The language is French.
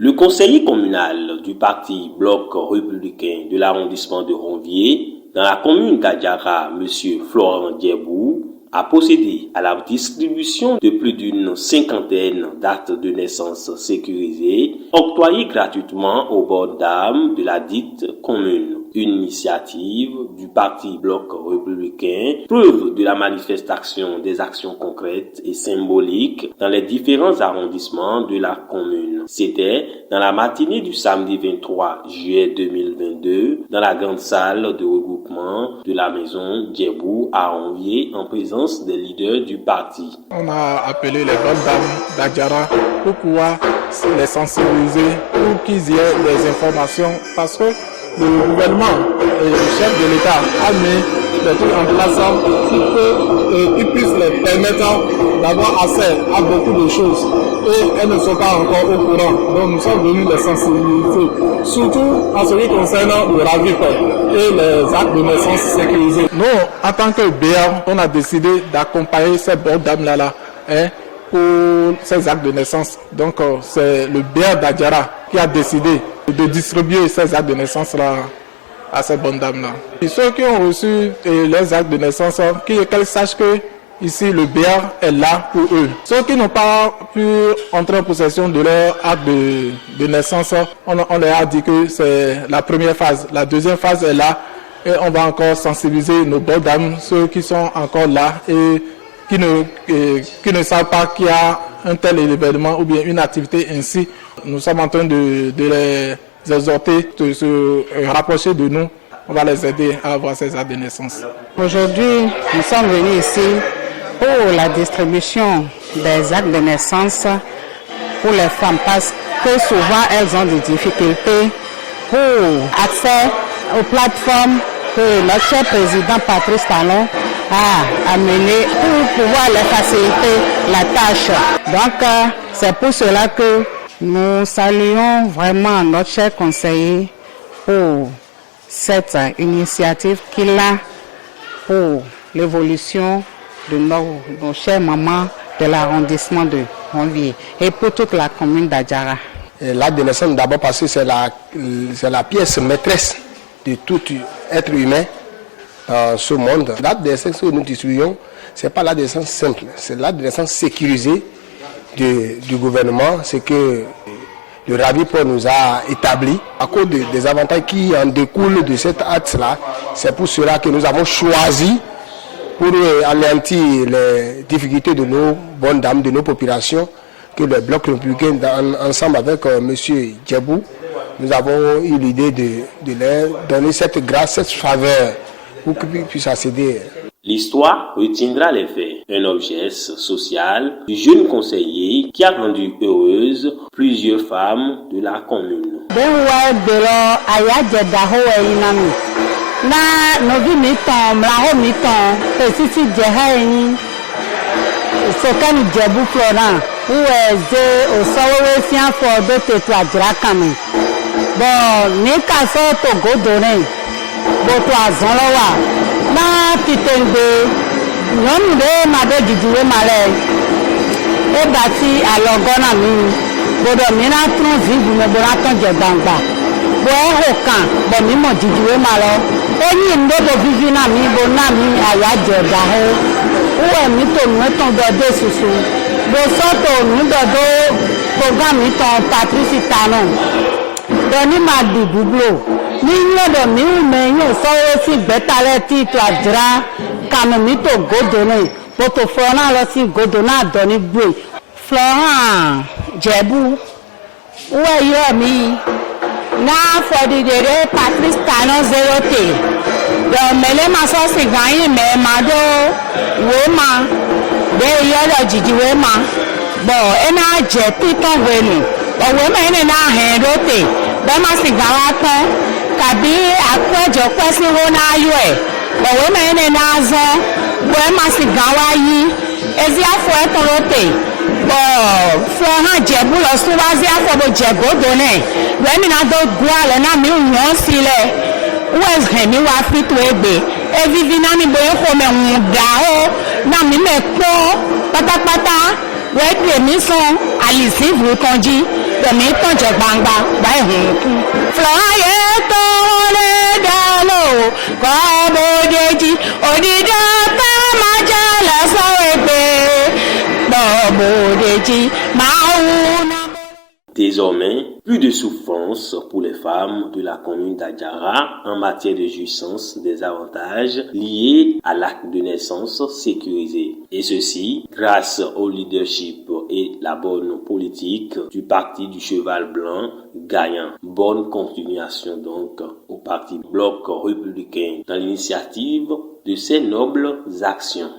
Le conseiller communal du parti Bloc républicain de l'arrondissement de Ronvier, dans la commune d'Adjara, M. Florent Djebou, a procédé à la distribution de plus d'une cinquantaine d'actes de naissance sécurisés, octroyés gratuitement aux bonnes dames de la dite commune. Une initiative du parti Bloc républicain, preuve de la manifestation des actions concrètes et symboliques dans les différents arrondissements de la commune. C'était dans la matinée du samedi 23 juillet 2022, dans la grande salle de regroupement de la maison Djebou à Ronvier, en présence des leaders du parti. On a appelé les bonnes dames d'Adjara pour pouvoir les sensibiliser, pour qu'ils aient des informations, parce que le gouvernement et le chef de l'État a mis des trucs en place qui puissent les permettre d'avoir accès à beaucoup de choses. Et elles ne sont pas encore au courant. Donc nous sommes venus les sensibiliser, surtout en ce qui concerne le RAVIP et les actes de naissance sécurisés. Nous, en tant que BR, on a décidé d'accompagner ces bonnes dames-là pour ces actes de naissance. Donc c'est le BR d'Adjara qui a décidé de distribuer ces actes de naissance-là à ces bonnes dames-là. Et ceux qui ont reçu les actes de naissance, qu'elles sachent que ici le BR est là pour eux. Ceux qui n'ont pas pu entrer en possession de leur acte de naissance, on leur a dit que c'est la première phase. La deuxième phase est là et on va encore sensibiliser nos bonnes dames, ceux qui sont encore là et qui ne savent pas qu'il y a un tel événement ou bien une activité ainsi. Nous sommes en train de les exhorter, de se rapprocher de nous. On va les aider à avoir ces actes de naissance. Aujourd'hui, nous sommes venus ici pour la distribution des actes de naissance pour les femmes parce que souvent elles ont des difficultés pour accès aux plateformes que notre cher président Patrice Talon a amené pour pouvoir leur faciliter la tâche. Donc, c'est pour cela que nous saluons vraiment notre cher conseiller pour cette initiative qu'il a pour l'évolution de nos chères mamans de l'arrondissement de Ronvier et pour toute la commune d'Adjara. L'acte de naissance d'abord parce que c'est la pièce maîtresse de tout être humain dans ce monde. L'acte de naissance que nous distribuons, ce n'est pas l'acte de naissance simple, c'est l'acte de naissance sécurisé du gouvernement, c'est que le RAVIP nous a établi à cause des avantages qui en découlent de cet acte-là. C'est pour cela que nous avons choisi pour anéantir les difficultés de nos bonnes dames, de nos populations, que le Bloc républicain, ensemble avec M. Djebou, nous avons eu l'idée de leur donner cette grâce, cette faveur, pour qu'ils puissent accéder. L'histoire retiendra les faits, un objet social du jeune conseiller qui a rendu heureuse plusieurs femmes de la commune. Na novi miton mlaho miton pesisi jehani sokani Djebou Florent ueze osowe fian for do tetu Adjara kami bo ni ka so to godore bo to azonlowa na titende nyonu de made jijuwe male e bati alogona mi bodo mi na tun zibu me bo na ton je gbangba bo ho kan bo mi mo jijuwe malo eni ndodo vivi na mi bo na mi ayaje da ho uwe mi to nu ton do de susu bo so to nu do program mi ton Patrice Talon do ni ma du bublo ni nyodo mi me yin so si betale ti to Adjara kanu mi to godone bo to Florent lo si godona do ni gbe Florent Djebou uwe yo mi na fodidere Patrice Talon zerote do mele ma so si ganyin me ma do we ma de yo do jiji we ma bo ena je titon wenu bo we ma ene na hen rote be ma si gawa ton kabi akwejo kwesi ho na ayo e bo we ma ene na zo we ma si gawa yi ezi afo e ton rote bo Florent Djebou lo suwazi afo bo jegodo ne we mi na do gwa le na mi yan sile we he mi wa fitu egbe e vivi na mi bo e ko me nda o na mi me po pátápátá we de mi son alisi vu konji demi ton je gbangba ba hunku floye to le dalo ko bodeji odida pa majala sawebe do bodeji mauna. Désormais, plus de souffrance pour les femmes de la commune d'Adjara en matière de jouissance des avantages liés à l'acte de naissance sécurisé. Et ceci grâce au leadership et la bonne politique du parti du Cheval Blanc gagnant. Bonne continuation donc au parti Bloc républicain dans l'initiative de ces nobles actions.